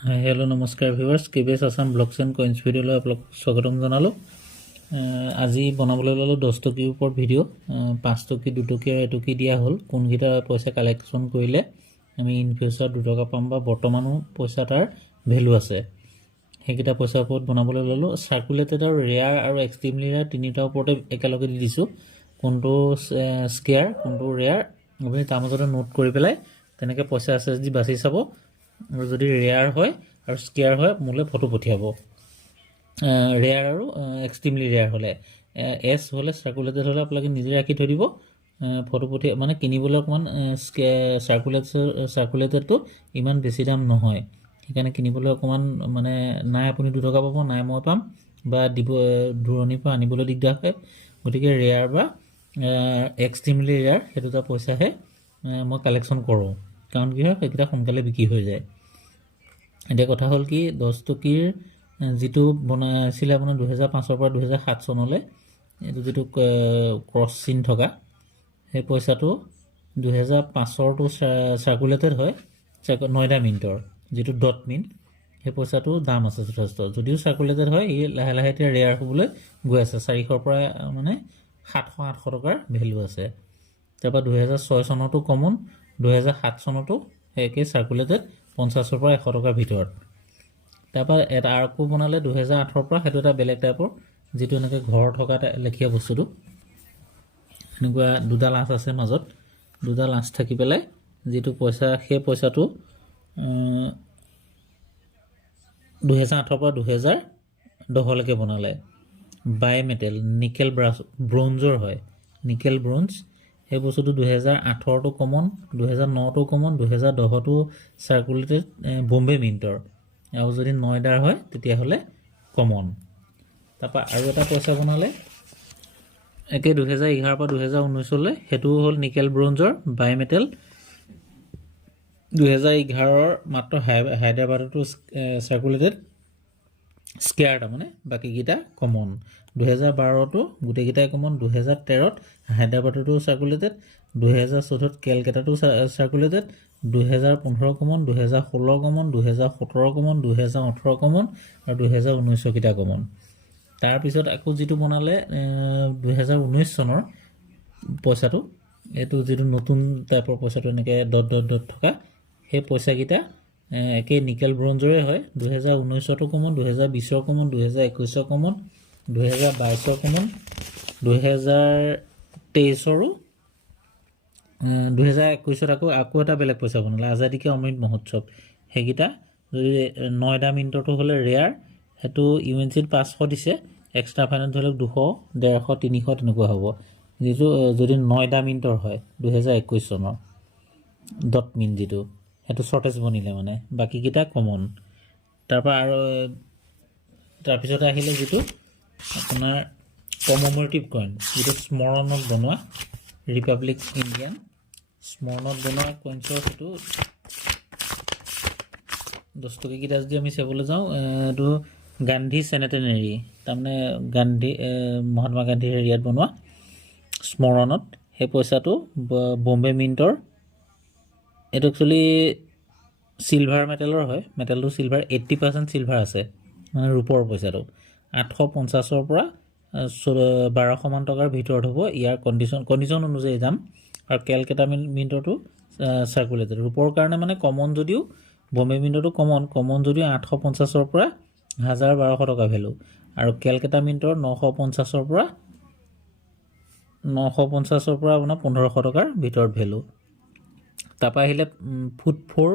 Hello' নমস্কাৰ viewers কেবিএছ Assam blogs and কইন্স ভিডিঅ'লৈ আপোনালোকক স্বাগতম জনালোঁ। আজি বনাবলৈ ল'লোঁ 10 টকীৰ ওপৰত ভিডিঅ'। 5 টকী 2 টকী আৰু 1 টকী দিয়া হ'ল। কোনকেইটা পইচা কালেকশ্যন কৰিলে আমি ইন ফিউচাৰ 2 টকা পাম বা বৰ্তমানো পইচা তাৰ ভেলু আছে, সেইকেইটা পইচাৰ ওপৰত বনাবলৈ ল'লোঁ। চাৰ্কুলেটেড আৰু ৰেয়াৰ আৰু এক্সট্ৰিমলি ৰেয়াৰ তিনিটাৰ ওপৰতে একেলগে দি দিছোঁ। কোনটো স্কেয়াৰ কোনটো ৰেয়াৰ আপুনি তাৰ মাজতে নোট কৰি পেলাই তেনেকৈ পইচা আছে যদি বাছি চাব, আৰু যদি ৰেয়াৰ হয় আৰু স্কেয়াৰ হয় মোলৈ ফটো পঠিয়াব। ৰেয়াৰ আৰু এক্সট্ৰিমলি ৰেয়াৰ হ'লে এছ হ'লে চাৰ্কুলেটেড হ'লে আপোনালোকে নিজে ৰাখি থৈ দিব। ফটো পঠিয়াই মানে কিনিবলৈ অকণমান চাৰ্কুলেটেডটো ইমান বেছি দাম নহয়, সেইকাৰণে কিনিবলৈ অকণমান মানে নাই আপুনি 2 টকা পাব, নাই মই পাম বা দূৰণিৰ পৰা আনিবলৈ দিগদাৰ হয়। গতিকে ৰেয়াৰ বা এক্সট্ৰিমলি ৰেয়াৰ সেই দুটা পইচাহে মই কালেকশ্যন কৰোঁ, কাৰণ কি হয় সেইকেইটা সোনকালে বিক্ৰী হৈ যায়। এতিয়া কথা হ'ল কি 10 টকীৰ যিটো বনাইছিলে আপোনাৰ 2005 পৰা 2007 চনলৈ, এইটো যিটো ক্ৰছ চিন থকা সেই পইচাটো 2005ৰটো চাৰ্কুলেটেড হয় 9টা মিনিটৰ যিটো ডট মিন, সেই পইচাটো দাম আছে যথেষ্ট। যদিও চাৰ্কুলেটেড হয় ই লাহে লাহে এতিয়া ৰেয়াৰ হ'বলৈ গৈ আছে। 400ৰ পৰা মানে 700-800 টকাৰ ভেলু আছে। তাৰপৰা 2006 চনতো কমন, 2007 চনতো একে চাৰ্কুলেটেড 50ৰ পৰা 100 টকাৰ ভিতৰত। তাৰপৰা এটা আকৌ বনালে 2008ৰ পৰা, সেইটো এটা বেলেগ টাইপৰ, যিটো এনেকৈ ঘৰ থকা লেখীয়া বস্তুটো, এনেকুৱা দুডাল আঁচ আছে মাজত, দুডাল আঁচ থাকি পেলাই যিটো পইচা, সেই পইচাটো 2008ৰ পৰা 2010লৈকে বনালে। বাই মেটেল নিকেল ব্ৰঞ্জৰ হয়, নিকেল ব্ৰঞ্জ। সেই বস্তুটো 2008ৰটো কমন, 2009টো কমন, 2010টো চাৰ্কুলেটেড বম্বে মিণ্টৰ, আৰু যদি 9ডাৰ হয় তেতিয়াহ'লে কমন। তাৰপৰা আৰু এটা পইচা বনালে একে 2011 পৰা 2019লৈ, সেইটো হ'ল নিকেল ব্ৰঞ্জৰ বাই মেটেল। 2011ৰ মাত্ৰ হায়দৰাবাদতো চাৰ্কুলেটেড স্কেয়াৰ, তাৰমানে বাকীকেইটা কমন। 2012তো গোটেইকেইটাই কমন, 2013ত হায়দৰাবাদতো চাৰ্কুলেটেড, 2014ত কেলকাতাতো circulated, 2015 common, 2016 common, 2017 common, 2018 common আৰু 2019 কেইটা কমন। তাৰপিছত আকৌ যিটো বনালে 2019 চনৰ পইচাটো, এইটো যিটো নতুন টাইপৰ পইচাটো এনেকৈ ডট ডট ডট থকা, সেই পইচাকেইটা একেই নিকেল ব্ৰঞ্জৰে হয়। 2019তো কমন, 2020ৰ কমন, 2021ৰ কমন, 2022ৰ কমন, 2023ৰো, 2021ত আকৌ এটা বেলেগ পইচা বনালে আজাদী কা অমৃত মহোৎসৱ। সেইকেইটা যদি 9টা মিনিটৰটো হ'লে ৰেয়াৰ, সেইটো UNCত 500 দিছে, এক্সট্ৰা ফাইনেন্স ধৰি লওক 200, 150, 300 তেনেকুৱা হ'ব। যিটো যদি 9টা মিনিটৰ হয় 2021 চনৰ ডট মিন, যিটো সেইটো শ্বৰ্টেজ বনিলে মানে, বাকীকেইটা কমন। তাৰপৰা আৰু তাৰপিছতে আহিলে যিটো আপোনাৰ কমমেমৰেটিভ কইন, যিটো স্মৰণত বনোৱা, ৰিপাব্লিক ইণ্ডিয়ান স্মৰণত বনোৱা কইনছৰ, সেইটো 10 টকীকেইটা যদি আমি চাবলৈ যাওঁ, এইটো গান্ধী চেনেটেনেৰী, তাৰমানে মহাত্মা গান্ধীৰ হেৰিয়াত বনোৱা স্মৰণত, সেই পইচাটো বম্বে মিণ্টৰ। এইটো একচুৱেলি চিলভাৰ মেটেলৰ হয়, মেটেলটো চিলভাৰ, 80% চিলভাৰ আছে, মানে ৰূপৰ পইচাটো। 850ৰ পৰা 1200 মান টকাৰ ভিতৰত হ'ব ইয়াৰ কণ্ডিশ্যন অনুযায়ী দাম। আৰু কেলকাতা মিণ্টৰটো চাৰ্কুলেটেড ৰূপৰ কাৰণে মানে কমন, যদিও বম্বে মিণ্টৰটো কমন যদিও 850ৰ পৰা 1200 টকা ভেলু, আৰু কেলকাতা মিণ্টৰ 950ৰ পৰা আপোনাৰ 1500 টকাৰ ভিতৰত ভেলু। তাৰপৰা আহিলে ফুড ফৰ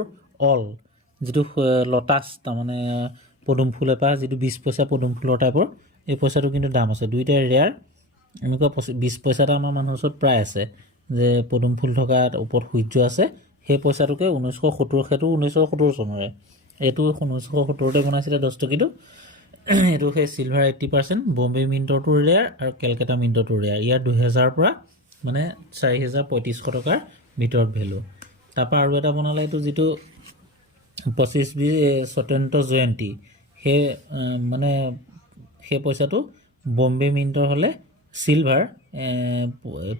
অল, যিটো লটাছ, তাৰমানে পদুম ফুল এপাহ, যিটো 20 পইচা পদুম ফুলৰ টাইপৰ, এই পইচাটো কিন্তু দাম আছে। দুইটাই ৰেয়াৰ। এনেকুৱা 20 পইচা এটা আমাৰ মানুহৰ ওচৰত প্ৰায় আছে, যে পদুম ফুল থকা ওপৰত সূৰ্য আছে, সেই পইচাটোকে 1970, সেইটো 1970 চনৰে, এইটো 1970তে বনাইছিলে 10 টকীটো। এইটো সেই চিলভাৰ 80%, বম্বে মিণ্টৰটো ৰেয়াৰ আৰু কেলকাতা মিণ্টৰটো ৰেয়াৰ। ইয়াৰ 2000 পৰা মানে 4350 টকাৰ ভিতৰত ভেলু। তাৰপৰা আৰু এটা বনালে, এইটো যিটো 25 স্বতন্ত্ৰ জয়ন্তী, সেই মানে সেই পইচাটো বম্বে মিণ্টৰ হ'লে চিলভাৰ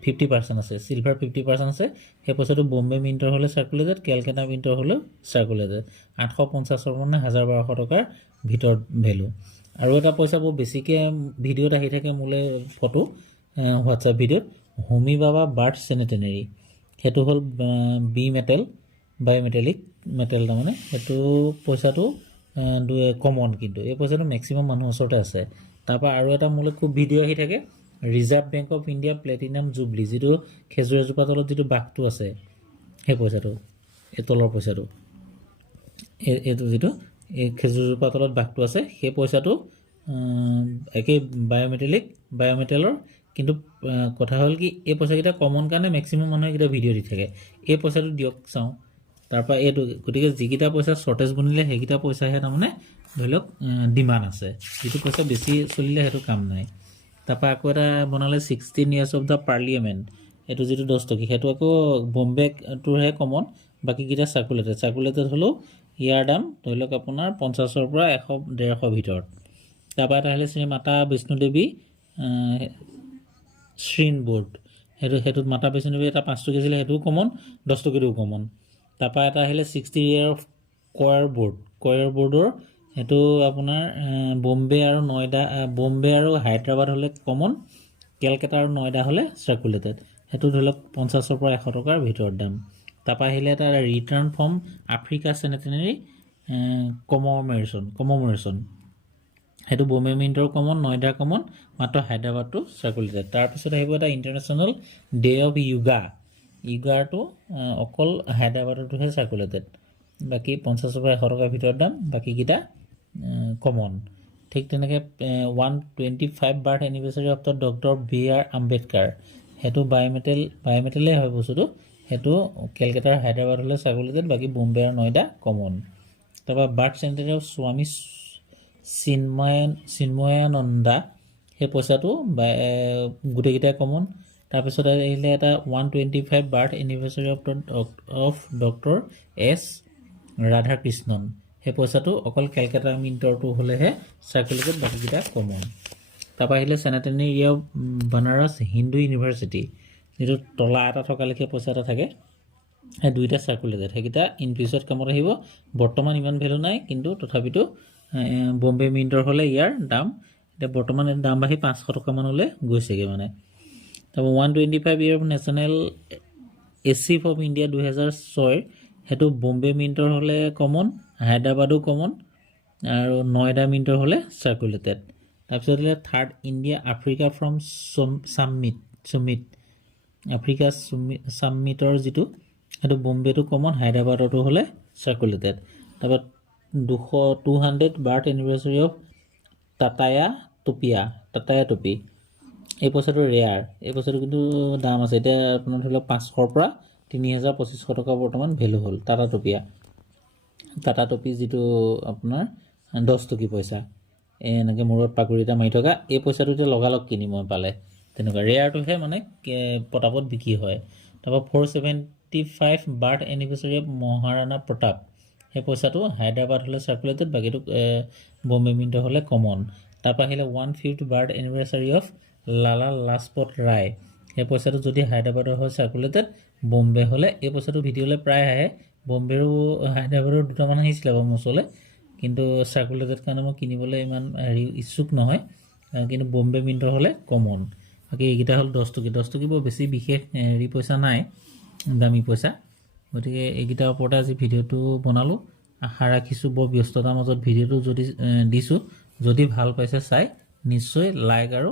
50% আছে, চিলভাৰ 50% আছে। সেই পইচাটো বম্বে মিণ্টৰ হ'লে চাৰ্কুলেটেড, কেলকাটা মিণ্টৰ হ'লেও চাৰ্কুলেটেড। 850 মানে 1200 টকাৰ ভিতৰত ভেলু। আৰু এটা পইচা বৰ বেছিকৈ ভিডিঅ'ত আহি থাকে মোলৈ ফটো হোৱাটছআপ ভিডিঅ'ত, হোমী বাবা বাৰ্থ চেনেটেনেৰী। সেইটো হ'ল বি মেটেল, বায়'মেটেলিক মেটেল তাৰমানে। সেইটো পইচাটো কমন, কিন্তু এই পইচাটো মেক্সিমাম মানুহৰ ওচৰতে আছে। তাৰপৰা আৰু এটা মোলৈ খুব ভিডিঅ' আহি থাকে, reserve bank of India platinum jubilee, যিটো খেজুৰ এজোপা তলত যিটো বাঘটো আছে, সেই পইচাটো, এই তলৰ পইচাটো, এইটো যিটো এই খেজুৰজোপা তলত বাঘটো আছে, সেই পইচাটো একেই বায়'মেটেলৰ। কিন্তু কথা হ'ল কি, এই পইচাকেইটা কমন কাৰণে মেক্সিমাম মানুহে এইকেইটা ভিডিঅ' দি থাকে। এই পইচাটো দিয়ক চাওঁ। তাৰপৰা এইটো, গতিকে যিকেইটা পইচা শ্বৰ্টেজ বনিলে সেইকেইটা পইচাহে তাৰমানে ধৰি লওক ডিমাণ্ড আছে। যিটো পইচা বেছি চলিলে সেইটো কাম নাই। তাৰপৰা আকৌ এটা বনালে 16 years of the parliament, এইটো যিটো 10 টকী, সেইটো আকৌ বম্বেটোৰহে কমন, বাকীকেইটা চাৰ্কুলেটেড হ'লেও ইয়াৰ দাম ধৰি লওক আপোনাৰ 50ৰ পৰা 100-150 ভিতৰত। তাৰপৰা এটা আহিলে শ্ৰী মাতা বৈষ্ণোদেৱী শ্ৰীন বোৰ্ড, সেইটোত মাতা বৈষ্ণোদেৱী এটা 5 টকী আছিলে, সেইটোও কমন, 10 টকীটোও কমন। তাৰপৰা এটা আহিলে 60 year of কয়াৰ বৰ্ডৰ, সেইটো আপোনাৰ বম্বে আৰু হায়দৰাবাদ হ'লে কমন, কেলকাতা আৰু নয়ডা হ'লে চাৰ্কুলেটেড। সেইটো ধৰি লওক 50ৰ পৰা 100 টকাৰ ভিতৰত দাম। তাৰপৰা আহিলে এটা ৰিটাৰ্ণ ফ্ৰম আফ্ৰিকা চেনেটেনেৰী কমমেৰেশ্যন, সেইটো বম্বে মিণ্টৰ কমন, নয়ডাৰ কমন, মাত্ৰ হায়দৰাবাদটো চাৰ্কুলেটেড। তাৰপিছত আহিব এটা ইণ্টাৰনেশ্যনেল ডে অফ য়োগাৰটো অকল হায়দৰাবাদৰটোহে চাৰ্কুলেটেড। বাকী 50ৰ পৰা 100 টকাৰ ভিতৰত দাম, বাকীকেইটা কমন। ঠিক তেনেকৈ 125 birth anniversary of the doctor B.R. Ambedkar, সেইটো বায়'মেটেলে হয় বস্তুটো, সেইটো কেলকাতাৰ হায়দৰাবাদ হ'লে চাৰ্কুলেটেড, বাকী বম্বে আৰু নয়ডা কমন। তাৰপৰা বাৰ্থ চেণ্টাৰ অফ স্বামী চিন্ময়ানন্দা, সেই পইচাটো গোটেইকেইটাই কমন। তাৰপিছত আহিলে এটা 125 birth anniversary of doctor S. Radhakrishnan, সেই পইচাটো অকল কেলকাতা মিণ্টৰটো হ'লেহে চাৰ্কুলেটেড, বাকীকেইটা কমন। তাৰপৰা আহিলে চেনেটেনেৰী অফ বানাৰস হিন্দু ইউনিভাৰ্চিটি, যিটো তলা এটা থকা লেখীয়া পইচা এটা থাকে, সেই দুইটা চাৰ্কুলেটেড। সেইকেইটা ইন ফিউচাৰত কামত আহিব। বৰ্তমান ইমান ভেলু নাই, কিন্তু তথাপিতো বম্বে মিণ্টৰ হ'লে ইয়াৰ দাম এতিয়া বৰ্তমান দাম বাঢ়ি 500 টকামানলৈ গৈছেগৈ মানে। তাৰপৰা 125 year of national achieve of India 2006, সেইটো বম্বে মিণ্টৰ হ'লে কমন, হায়দৰাবাদো কমন, আৰু নয়ডা মিণ্টৰ হ'লে চাৰ্কুলেটেড। তাৰপিছত হ'লে third India Africa forum summit, Africa চামিটৰ যিটো, সেইটো বম্বেটো কমন, হায়দৰাবাদতো হ'লে চাৰ্কুলেটেড। তাৰপৰা 200 birth anniversary of Tatya Tope, এই পইচাটো ৰেয়াৰ, এই পইচাটো কিন্তু দাম আছে। এতিয়া আপোনাৰ ধৰি লওক 500ৰ পৰা 3250 টকা বৰ্তমান ভেলু হ'ল। টাটা টপি যিটো আপোনাৰ 10 টকী পইচা, এনেকৈ মূৰত পাগুৰি এটা মাৰি থকা, এই পইচাটো এতিয়া লগালগ কিনি মই পালে, তেনেকুৱা ৰেয়াৰটোহে মানে পটাপট বিক্ৰী হয়। তাৰপৰা 475 birth anniversary of Maharana Pratap, সেই পইচাটো হায়দৰাবাদ হ'লে চাৰ্কুলেটেড, বাকীটো বম্বে মিণ্টৰ হ'লে কমন। তাৰপৰা আহিলে 150 birth anniversary of Lala Lajpat Rai, সেই পইচাটো যদি হায়দৰাবাদৰ হয় চাৰ্কুলেটেড, বম্বে হ'লে, এই পইচাটো ভিডিঅ'লৈ প্ৰায় আহে, বম্বেৰো হায়দৰাবাদৰ দুটামান আহিছিলে বাৰু মোৰ ওচৰলৈ, কিন্তু চাৰ্কুলেটেড কাৰণে মই কিনিবলৈ ইমান ইচ্ছুক নহয়, কিন্তু বম্বে মিণ্টৰ হ'লে কমন। বাকী এইকেইটা হ'ল 10 টকী বৰ বেছি বিশেষ পইচা নাই, দামী পইচা। গতিকে এইকেইটাৰ ওপৰতে আজি ভিডিঅ'টো বনালোঁ। আশা ৰাখিছোঁ বৰ ব্যস্ততাৰ মাজত ভিডিঅ'টো যদি দিছোঁ, যদি ভাল পাইছে চাই নিশ্চয় লাইক আৰু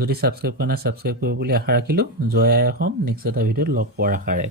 যদি ছাবস্ক্ৰাইব কৰা নাই ছাবস্ক্ৰাইব কৰিব বুলি আশা ৰাখিলোঁ। জয় আই অসম। নেক্সট এটা ভিডিঅ'ত লগ পোৱাৰ আশাৰে।